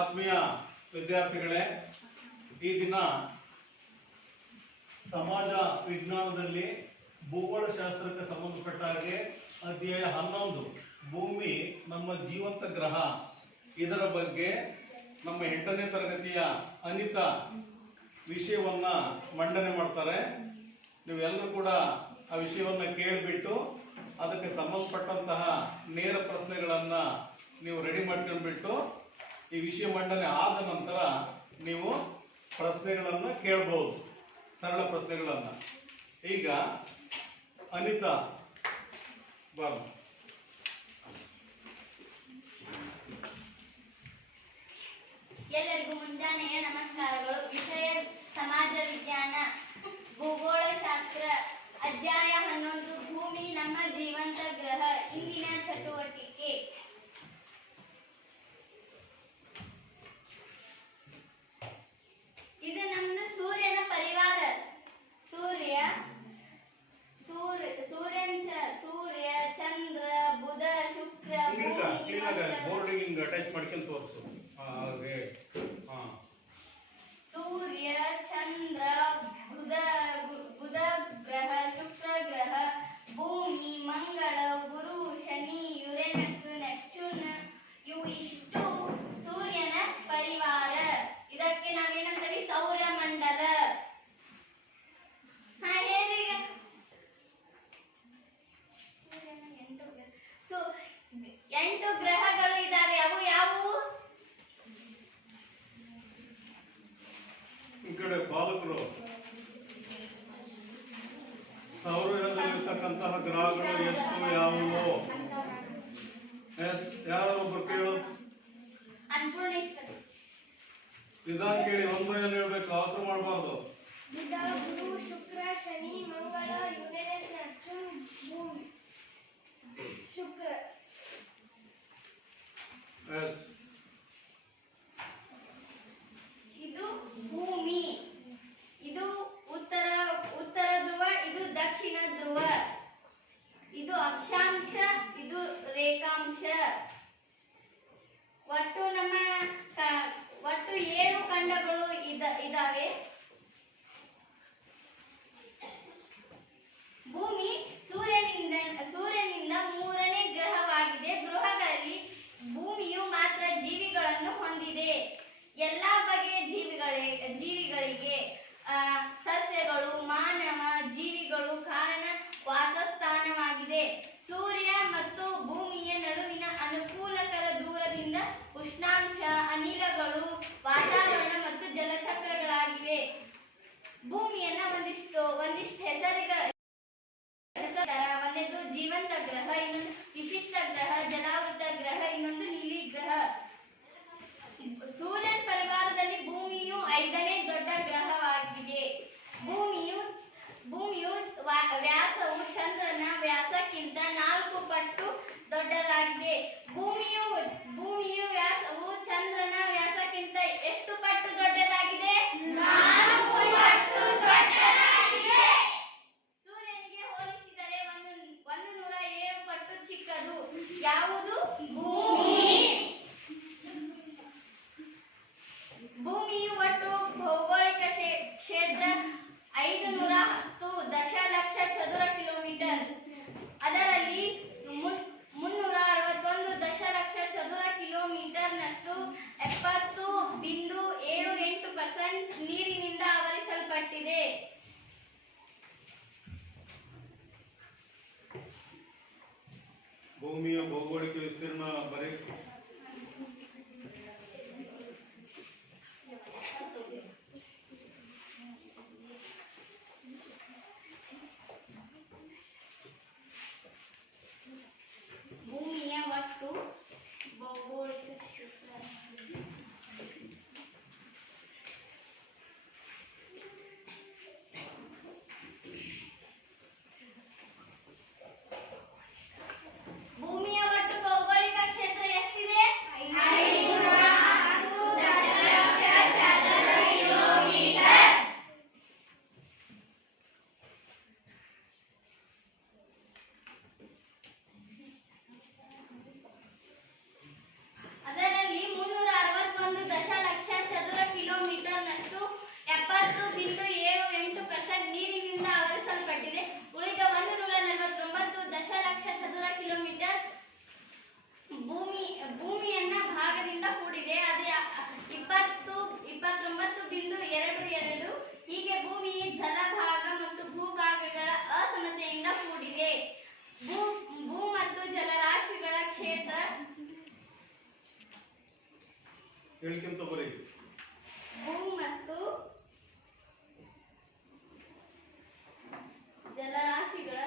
ಆತ್ಮೀಯ ವಿದ್ಯಾರ್ಥಿಗಳೇ, ಈ ದಿನ ಸಮಾಜ ವಿಜ್ಞಾನದಲ್ಲಿ ಭೂಗೋಳಶಾಸ್ತ್ರಕ್ಕೆ ಸಂಬಂಧಪಟ್ಟ ಹಾಗೆ ಅಧ್ಯಾಯ 11 ಭೂಮಿ ನಮ್ಮ ಜೀವಂತ ಗ್ರಹ ಇದರ ಬಗ್ಗೆ ನಮ್ಮ 8ನೇ ತರಗತಿಯ ಅನಿತಾ ವಿಷಯವನ್ನ ಮಂಡನೆ ಮಾಡ್ತಾರೆ. ನೀವೆಲ್ಲರೂ ಕೂಡ ಆ ವಿಷಯವನ್ನ ಕೇಳಿಬಿಟ್ಟು ಅದಕ್ಕೆ ಸಂಬಂಧಪಟ್ಟಂತಹ ನೇರ ಪ್ರಶ್ನೆಗಳನ್ನ ನೀವು ರೆಡಿ ಮಾಡ್ಕೊಂಡ್ಬಿಟ್ಟು ಈ ವಿಷಯ ಮಂಡನೆ ಆದ ನಂತರ ನೀವು ಪ್ರಶ್ನೆಗಳನ್ನ ಕೇಳಬಹುದು, ಸರಳ ಪ್ರಶ್ನೆಗಳನ್ನ. ಈಗ ಅನಿತಾ ಬಾರ. ಎಲ್ಲರಿಗೂ ಮುಂಜಾನೆಯ ನಮಸ್ಕಾರಗಳು. ವಿಷಯ ಸಮಾಜ ವಿಜ್ಞಾನ, ಭೂಗೋಳಶಾಸ್ತ್ರ, ಅಧ್ಯಾಯ 11 ಭೂಮಿ ನಮ್ಮ ಜೀವಂತ ಗ್ರಹ. ಇಂದಿನ ಚಟುವಟಿಕೆ ಇದು ನಮ್ದು ಸೂರ್ಯನ ಪರಿವಾರ. ಸೂರ್ಯ, ಚಂದ್ರ, ಬುಧ, ಶುಕ್ರ, ಬೋರ್ಡಿಂಗ್ ಅಟ್ಯಾಚ್ ಮಾಡ್ಕೊಂಡು ತೋರಿಸು. ಸೂರ್ಯ, ಚಂದ್ರ, ಬುಧ ಗ್ರಹ, ಶುಕ್ರ ಗ್ರಹ, ಭೂಮಿ, ಮಂಗಳ, ಗುರು, ಶನಿ, ಯುರೇನಸ್, ನೆಪ್ಚೂನ್, ಇವು ಇಷ್ಟು ಸೂರ್ಯನ ಪರಿವಾರ. ಇದಕ್ಕೆ ನಾವೇನಂತೀವಿ? ಸೌರಮಂಡಲ. ಹೇಳ್ರಿ ಈಗ. ಸೊ 8 ಗ್ರಹಗಳು ಇದಾವೆ. ಅವು ಯಾವುವು? ಈ ಕಡೆ ಬಾಲಕರು ಸೌರದಲ್ಲಿರ್ತಕ್ಕಂತಹ ಗ್ರಹಗಳು ಎಷ್ಟು ಯಾವುವು? ಯಾರೊಬ್ಬರು ಕೇಳು. ಅನ್ಪೂರ್ಣೇಶ್ವರಿ. ನಿಧಾನ ಕೇಳಿ, ಒಂದೊಂದು ಹೇಳ್ಬೇಕು, ಅವಸರ ಮಾಡಬಾರ್ದು. ಬುಧ, ಗುರು, ಶುಕ್ರ, ಶನಿ, ಮಂಗಳ, ಯುರೇನಸ್, ನೆಪ್ಚೂನ್, ಭೂಮಿ. ಶುಕ್ರ. ಇದು ಭೂಮಿ. ಇದು ಉತ್ತರ ಧ್ರುವ, ಇದು ದಕ್ಷಿಣ ಧ್ರುವ. ಇದು ಅಕ್ಷಾಂಶ, ಇದು ರೇಖಾಂಶ. ಒಟ್ಟು 7 ಖಂಡಗಳು ಇದಾವೆ. ಭೂಮಿ ಸೂರ್ಯನಿಂದ 3ನೇ ಗ್ರಹವಾಗಿದೆ. ಗ್ರಹಗಳಲ್ಲಿ ಭೂಮಿಯು ಮಾತ್ರ ಜೀವಿಗಳನ್ನು ಹೊಂದಿದೆ. ಎಲ್ಲಾ ಬಗೆಯ ಜೀವಿಗಳಿಗೆ ಸಸ್ಯಗಳು, ಮಾನವ ಜೀವಿಗಳು ಕಾರಣ ವಾಸಸ್ಥಾನವಾಗಿದೆ. ಸೂರ್ಯ ಮತ್ತು ಭೂಮಿಯ ನಡುವಿನ ಅನುಕೂಲಕರ ದೂರದಿಂದ ಉಷ್ಣಾಂಶ, ಅನಿಲಗಳು, ವಾತಾವರಣ ಮತ್ತು ಜಲಚಕ್ರಗಳಾಗಿವೆ. ಭೂಮಿಯನ್ನ ಒಂದಿಷ್ಟು ಹೆಸರುಗಳ ಒಂದನೇದು ಜೀವಂತ ಗ್ರಹ, ಇನ್ನೊಂದು ವಿಶಿಷ್ಟ ಗ್ರಹ, ಜಲಾವೃತ ಗ್ರಹ, ಇನ್ನೊಂದು ನೀಲಿ ಗ್ರಹ. ಸೂರ್ಯನ ಪರಿವಾರದಲ್ಲಿ ಭೂಮಿಯು 5ನೇ ದೊಡ್ಡ ಗ್ರಹವಾಗಿದೆ. ಭೂಮಿಯು ವ್ಯಾಸವು ಚಂದ್ರನ ವ್ಯಾಸಕ್ಕಿಂತ 4 ಪಟ್ಟು ದೊಡ್ಡದಾಗಿದೆ. ಭೂಮಿಯು ವ್ಯಾಸವು ಚಂದ್ರನ ವ್ಯಾಸಕ್ಕಿಂತ ಎಷ್ಟು ಪಟ್ಟು ದೊಡ್ಡದಾಗಿದೆ? 4 ಪಟ್ಟು ದೊಡ್ಡದಾಗಿದೆ. ಸೂರ್ಯನಿಗೆ ಹೋಲಿಸಿದರೆ 107 ಪಟ್ಟು ಚಿಕ್ಕದು. ಯಾವುದು? ಭೂಮಿ. ಭೂಮಿಯು ಒಟ್ಟು ಭೌಗೋಳಿಕ ಕ್ಷೇತ್ರ 510 ದಶಲಕ್ಷ ಚದುರ ಕಿಲೋಮೀಟರ್. ಅದರಲ್ಲಿ 361 ದಶಲಕ್ಷ ಚದುರ ಕಿಲೋಮೀಟರ್ನಷ್ಟು 70.78% ನೀರಿನಿಂದ ಆವರಿಸಲ್ಪಟ್ಟಿದೆ. ಭೂಮಿಯ ಭೌಗೋಳಿಕ ವಿಸ್ತೀರ್ಣ ಬರೀ ಭೂಮಿಯ ಒಟ್ಟು ಭೌಗೋಳಿಕ ಕ್ಷೇತ್ರ ಎಷ್ಟಿದೆ? ಹೇಳ್ಕೊಂತ ಬರೀ. ಭೂ ಮತ್ತು ಜಲರಾಶಿಗಳ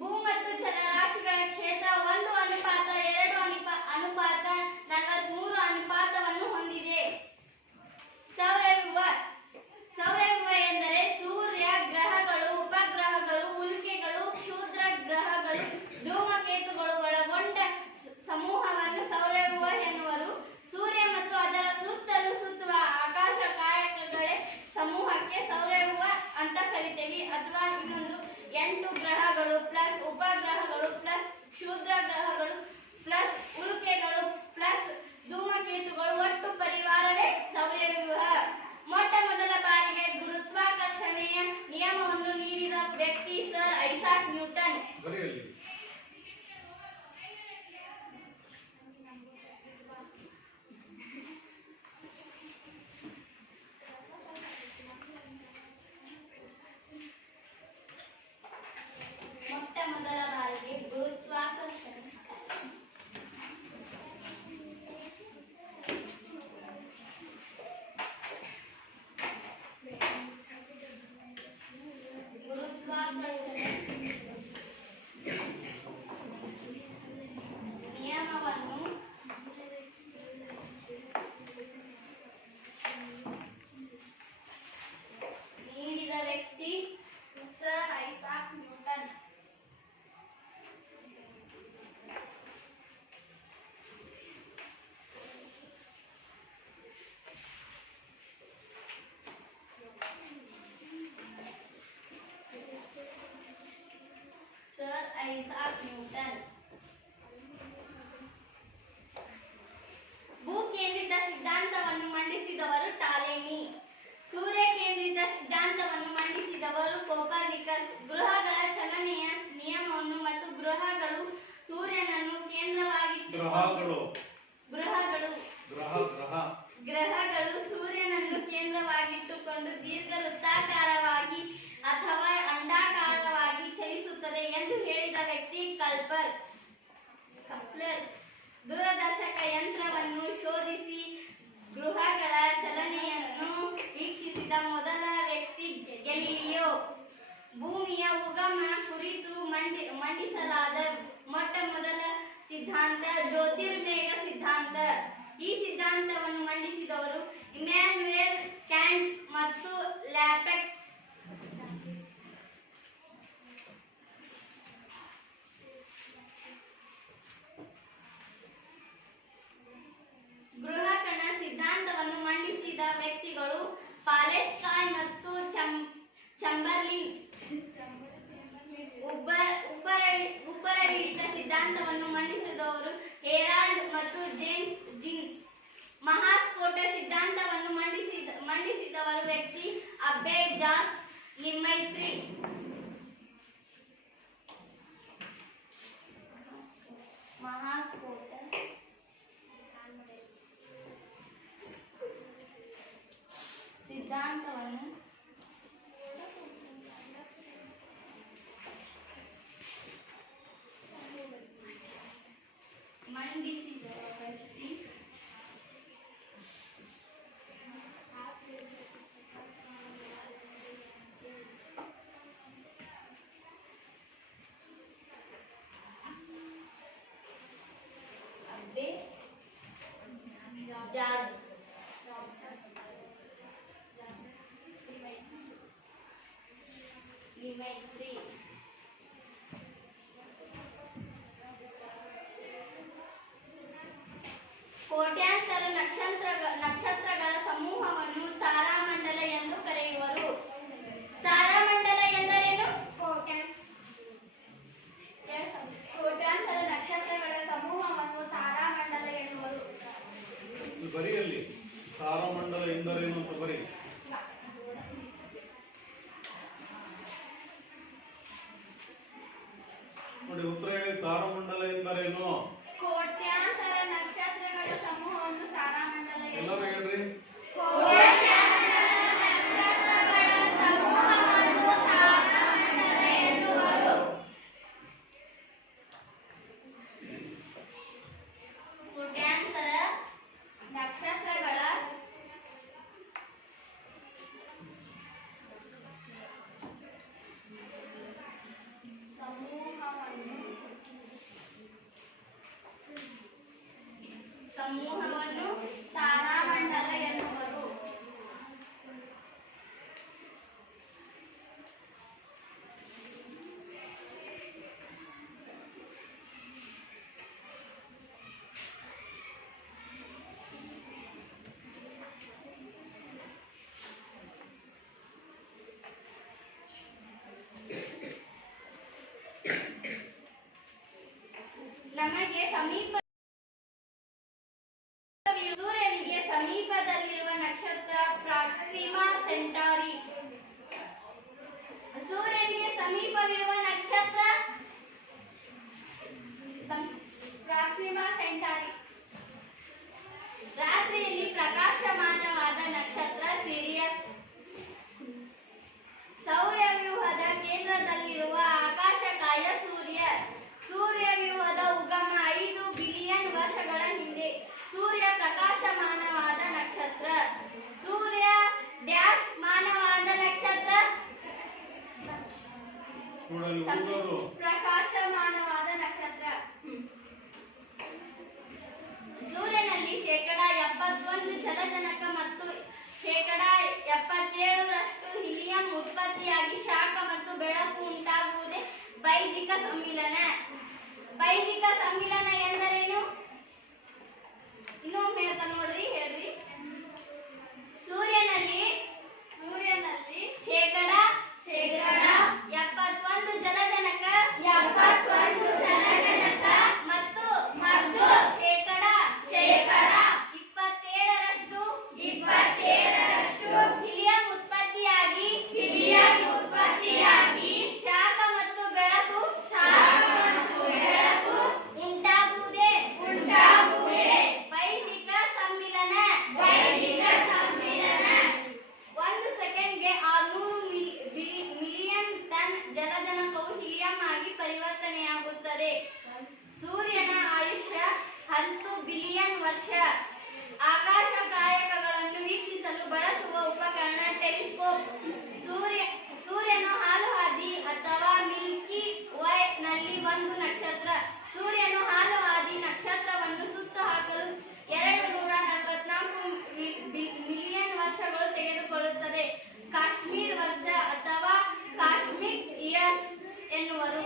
ಭೂ ಮತ್ತು ಜಲರಾಶಿಗಳ ಕ್ಷೇತ್ರ 1:2:43 ಹೊಂದಿದೆ. ಸೌರವ್ಯೂಹ ಎಂದರೆ ಸೂರ್ಯ, ಗ್ರಹಗಳು, ಉಪಗ್ರಹಗಳು, ಉಲ್ಕೆಗಳು, ಕ್ಷುದ್ರ ಗ್ರಹಗಳು, ಧೂಮಕೇತುಗಳು ಒಳಗೊಂಡ ಸಮೂಹವನ್ನು ಸೌರವ್ಯೂಹ ಎನ್ನುವರು. ಸೂರ್ಯ ಮತ್ತು ಅದರ ಸುತ್ತಲೂ ಸುತ್ತುವ ಆಕಾಶಕಾಯಗಳೇ ಸಮೂಹಕ್ಕೆ ಸೌರವ್ಯೂಹ ಅಂತ ಕರಿತೇವೆ. ಅಥವಾ ಇನ್ನೊಂದು 8 ಗ್ರಹಗಳು ಪ್ಲಸ್ ಉಪಗ್ರಹಗಳು ಪ್ಲಸ್ ಕ್ಷುದ್ರ ಗ್ರಹಗಳು ಪ್ಲಸ್ ಉಲ್ಕೆಗಳು ಪ್ಲಸ್ ಧೂಮಕೇತುಗಳು ಒಟ್ಟು ಪರಿವಾರವೇ ಸೌರವ್ಯೂಹ. ಮೊಟ್ಟ ಮೊದಲ ಬಾರಿಗೆ ಗುರುತ್ವಾಕರ್ಷಣೆಯ ನಿಯಮವನ್ನು ನೀಡಿದ ವ್ಯಕ್ತಿ ಸರ್ ಐಸಾಕ್ ನ್ಯೂಟನ್. ಬರೆಯಲ್ಲಿ. ಮೊಟ್ಟ ಮೊದಲ ಬಾರಿಗೆ ಗುರುತ್ವಾಕರ್ಷಣೆ ನಿಯಮವನ್ನು ನೀಡಿದ ವ್ಯಕ್ತಿ sir Isaac Newton. Sir Isaac Newton. ಭೂಕೇಂದ್ರಿತ ಸಿದ್ಧಾಂತವನ್ನು ಮಂಡಿಸಿದವರು ಟಾಲೆಮಿ. ಸೂರ್ಯ ಕೇಂದ್ರಿತ ಸಿದ್ಧಾಂತವನ್ನು ಮಂಡಿಸಿದವರು ಕೋಪರ್ನಿಕಸ್. ಗ್ರಹಗಳ ಚಲನೆಯ ನಿಯಮವನ್ನು ಮತ್ತು ಗ್ರಹಗಳು ಸೂರ್ಯನನ್ನು ಗ್ರಹಗಳು ಸೂರ್ಯನನ್ನು ಕೇಂದ್ರವಾಗಿಟ್ಟುಕೊಂಡು ದೀರ್ಘವೃತ್ತಾಕಾರವಾಗಿ ಅಥವಾ ಅಂಡಾಕಾರವಾಗಿ ಚಲಿಸುತ್ತದೆ ಎಂದು ಹೇಳಿದ ವ್ಯಕ್ತಿ ಕಪ್ಲರ್. ದೂರದರ್ಶಕ ಯಂತ್ರವನ್ನು ಶೋಧಿಸಿ ಗ್ರಹಗಳ ಚಲನೆಯನ್ನು ವೀಕ್ಷಿಸಿದ ಮೊದಲ ವ್ಯಕ್ತಿ ಗ್ಯಾಲಿಲಿಯೋ. ಭೂಮಿಯ ಉಗಮ ಕುರಿತು ಮಂಡಿಸಲಾದ ಮೊಟ್ಟ ಮೊದಲ ಸಿದ್ಧಾಂತ ಜ್ಯೋತಿರ್ಮೇಘ ಸಿದ್ಧಾಂತ. ಈ ಸಿದ್ಧಾಂತವನ್ನು ಮಂಡಿಸಿದವರು ಇಮ್ಯಾನ್ಯುಯೆಲ್ ಕ್ಯಾಂಟ್ ಮತ್ತು ಲ್ಯಾಪೆಕ್ಸ್. ಗೃಹಕಣ ಸಿದ್ಧಾಂತವನ್ನು ಮಂಡಿಸಿದ ವ್ಯಕ್ತಿಗಳು ಪಾಲೆಸ್ಕಾಯ್ ಮತ್ತು ಚಂಬರ್ಲಿನ್. ಉಬ್ಬರವಿಳಿತ ಸಿದ್ಧಾಂತವನ್ನು ಮಂಡಿಸಿದವರು ಹೆರಾಲ್ಡ್ ಮತ್ತು ಜೇಮ್ಸ್ ಜೀನ್ಸ್. ಮಹಾಸ್ಫೋಟ ಸಿದ್ಧಾಂತವನ್ನು ಮಂಡಿಸಿದವರು ವ್ಯಕ್ತಿ ಅಬ್ಬೆ ಜಾರ್ಜ್ ಲಿಮೈತ್ರಿ. ಮಹಾಸ್ಫೋಟ ಸಿದ್ಧಾಂತವನ್ನು ಮಂಡಿಸಿದ ವ್ಯಕ್ತಿ ಅಬ್ಬೆ ಜಾರ್ಜ್ ಲಿಮೈತ್ರಿ. ಕೋಟ್ಯಾಂತರ ನಕ್ಷತ್ರಗಳ ಸಮೂಹವನ್ನು ತಾರಾಮಂಡಲ ಎಂದು ಕರೆಯುವರು. ತಾರಾಮಂಡಲ ಎಂದರೆ ತಾರಾಮಂಡಲ ಎಂದರೇನು? ಕೋಟ್ಯಾಂತರ ನಕ್ಷತ್ರಗಳ ಸಮೂಹವನ್ನು ತಾರಾಮಂಡಲ ಎಲ್ಲರೂ ಹೇಳ್ರಿ. ಕೋಟ್ಯಾಂತರ ನಕ್ಷತ್ರಗಳ ಸಮೂಹವನ್ನು ತಾರಾಮಂಡಲ ಎನ್ನುವರು. ನಮಗೆ ಸೂರ್ಯನಿಗೆ ಸಮೀಪದಲ್ಲಿರುವ ನಕ್ಷತ್ರ ಪ್ರಾಕ್ಸಿಮಾ ಸೆಂಟಾರಿ. ಸೂರ್ಯನಿಗೆ ಸಮೀಪವಿರುವ ನಕ್ಷತ್ರ ಪ್ರಾಕ್ಸಿಮಾ ಸೆಂಟಾರಿ. ರಾತ್ರಿಯಲ್ಲಿ ಪ್ರಕಾಶಮಾನವಾದ ನಕ್ಷತ್ರ ಸಿರಿಯಸ್. ಸೌರವ್ಯೂಹದ ಕೇಂದ್ರದಲ್ಲಿರುವ ಆಕಾಶಕಾಯ ಸೂರ್ಯ. ಸೂರ್ಯವ್ಯೂಹದ ಉಗಮ 5 ಬಿಲಿಯನ್ ವರ್ಷಗಳ ಹಿಂದೆ. ಸೂರ್ಯ ಪ್ರಕಾಶಮಾನವಾದ ನಕ್ಷತ್ರ. ಸೂರ್ಯ ಡ್ಯಾಶ್ ಮಾನವಾದ ನಕ್ಷತ್ರ. ಕೂಡಲಿ ಹುಡುಗರು. ಪ್ರಕಾಶಮಾನವಾದ ನಕ್ಷತ್ರ. ಸೂರ್ಯನಲ್ಲಿ 71% ಜಲಜನಕ ಮತ್ತು 77% ಹೀಲಿಯಂ ಉತ್ಪತ್ತಿಯಾಗಿ ಶಾಖ ಮತ್ತು ಬೆಳಕು ಉಂಟಾಗುವುದೇ ಬೈಜಿಕ ಸಮ್ಮಿಲನ. ಬೈಜಿಕ ಸಮ್ಮಿಲನ ಎಂದರೇನು? ಇನ್ನೊಮ್ಮೆ ಹೇಳ್ತಾ ನೋಡ್ರಿ, ಹೇಳ್ರಿ. ಸೂರ್ಯನಲ್ಲಿ 71 ಜಲಜನಕ ಮತ್ತು 27% ಹೀಲಿಯಂ ಉತ್ಪತ್ತಿಯಾಗಿ ಶಾಖ ಮತ್ತು ಬೆಳಕು ಉಂಟಾಗುವುದೇ ಬೈಜಿಕ ಸಮ್ಮಿಲನ. 1 ಸೆಕೆಂಡ್ಗೆ 600 ಮಿಲಿಯನ್ ಟನ್ ಜಲಜನಕವು ಹೀಲಿಯಂ ಆಗಿ ಪರಿವರ್ತನೆಯಾಗುತ್ತದೆ. ಸೂರ್ಯನ ಆಯುಷ್ಯ 10 ಬಿಲಿಯನ್ ವರ್ಷ. ಆಕಾಶಕಾಯಕಗಳನ್ನು ವೀಕ್ಷಿಸಲು ಬಳಸುವ ಉಪಕರಣ ಟೆಲಿಸ್ಕೋಪ್. ಸೂರ್ಯನು ಹಾಲುಹಾದಿ ಅಥವಾ ಮಿಲ್ಕಿ ವೇ ನಲ್ಲಿ ಒಂದು ನಕ್ಷತ್ರ. ಸೂರ್ಯನು ಹಾಲುಹಾದಿ ನಕ್ಷತ್ರವನ್ನು ಸುತ್ತು ಹಾಕಲು 244 ಮಿಲಿಯನ್ ವರ್ಷಗಳು ತೆಗೆದುಕೊಳ್ಳುತ್ತದೆ. ಕಾಶ್ಮೀರ್ ವರ್ಷ ಅಥವಾ ಕಾಸ್ಮಿಕ್ ಇಯರ್ಸ್ ಎನ್ನುವರು.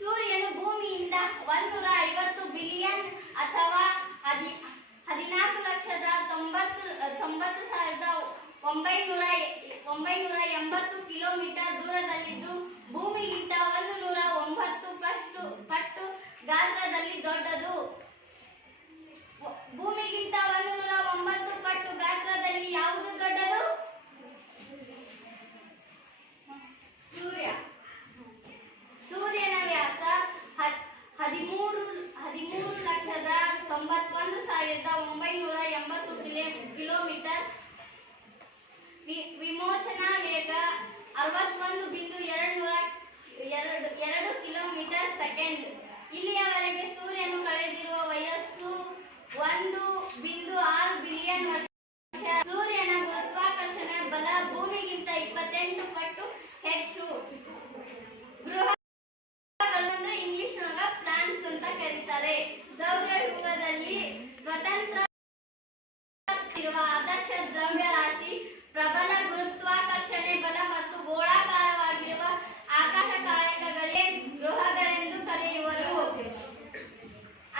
ಸೂರ್ಯನು ಭೂಮಿಯಿಂದ 150 ಬಿಲಿಯನ್ ಅಥವಾ 14,90,980 ಕಿಲೋಮೀಟರ್ ದೂರದಲ್ಲಿದ್ದು ಭೂಮಿಗಿಂತ 109 ಪಟ್ಟು ಗಾತ್ರದಲ್ಲಿ ದೊಡ್ಡದು. ಭೂಮಿಗಿಂತ 109 ಪಟ್ಟು ಗಾತ್ರದಲ್ಲಿ ಯಾವುದು ದೊಡ್ಡದು? ಸೂರ್ಯನ ವ್ಯಾಸ 13,91,980 ಕಿಲೋಮೀಟರ್. ವಿಮೋಚನಾ ವೇಗ 61.2 ಕಿಲೋಮೀಟರ್ ಸೆಕೆಂಡ್. ಇಲ್ಲಿಯವರೆಗೆ ಸೂರ್ಯನು ಕಳೆದಿರುವ ವಯಸ್ಸು 1.6 ಬಿಲಿಯನ್ ವರ್ಷ. ಸೂರ್ಯನ ಗುರುತ್ವಾಕರ್ಷಣ ಬಲ ಭೂಮಿಗಿಂತ 28 ಪಟ್ಟು ಹೆಚ್ಚು. ಗ್ರಹಗಳು ಅಂದ್ರೆ ಇಂಗ್ಲಿಷ್ ಒಳಗ ಪ್ಲಾನೆಟ್ಸ್ ಅಂತ ಕರೀತಾರೆ. ಸೌರವ್ಯೂಹದಲ್ಲಿ ಸ್ವತಂತ್ರ ಇರುವ ಆದರ್ಶ ದ್ರವ್ಯರಾಶಿ, ಪ್ರಬಲ ಗುರುತ್ವಾಕರ್ಷಣೆ ಬಲ ಮತ್ತು ಗೋಳಾಕಾರವಾಗಿರುವ ಆಕಾಶಕಾಯಕಗಳೇ ಗ್ರಹಗಳೆಂದು ಕರೆಯುವರು.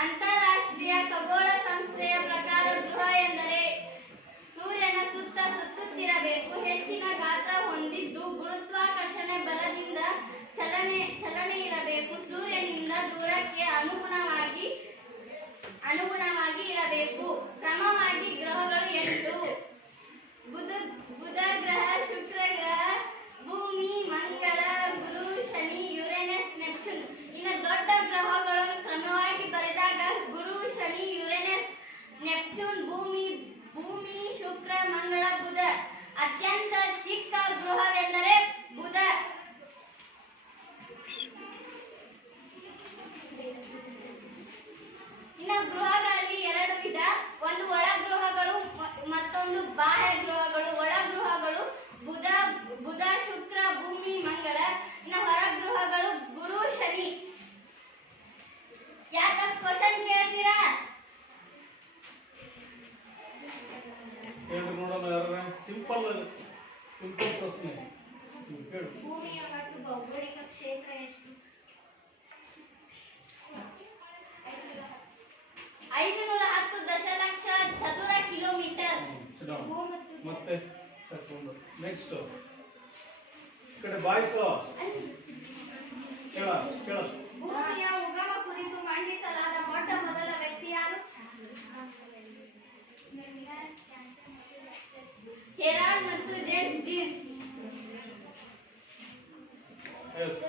ಅಂತಾರಾಷ್ಟ್ರೀಯ ಖಗೋಳ ಸಂಸ್ಥೆಯ ಪ್ರಕಾರ ಗ್ರಹ ಎಂದರೆ ಹೇಳು. ಭೂಮಿಯ ಒಟ್ಟು ಭೌಗೋಳಿಕ ಕ್ಷೇತ್ರ ಎಷ್ಟು? 510 ದಶಲಕ್ಷ ಚದುರ ಕಿಲೋಮೀಟರ್. Sit down. ಮತ್ತೆ ಸೆಕೆಂಡ್ ನೆಕ್ಸ್ಟ್ ಈ ಕಡೆ ಬಾಯ್ಸ್ ಕೇಳ ಕೇಳ. ಭೂಮಿಯ ಉಗಮ ಕುರಿತು ಮಂಡಿಸಲಾದ ಮೊಟ್ಟ ಮೊದಲ ವ್ಯಕ್ತಿ ಯಾರು? ಹೆರಾಲ್ಡ್ ಮತ್ತು ಜೇಮ್ಸ್ ಡೀನ್. ಎಸ್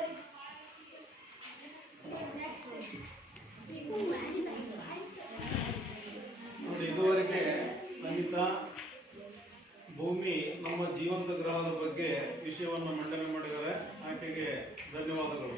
ನೋಡಿ, ಇದುವರೆಗೆ ನಮಿತಾ ಭೂಮಿ ನಮ್ಮ ಜೀವಂತ ಗ್ರಹದ ಬಗ್ಗೆ ವಿಷಯವನ್ನು ಮಂಡನೆ ಮಾಡಿದ್ದಾರೆ. ಆಕೆಗೆ ಧನ್ಯವಾದಗಳು.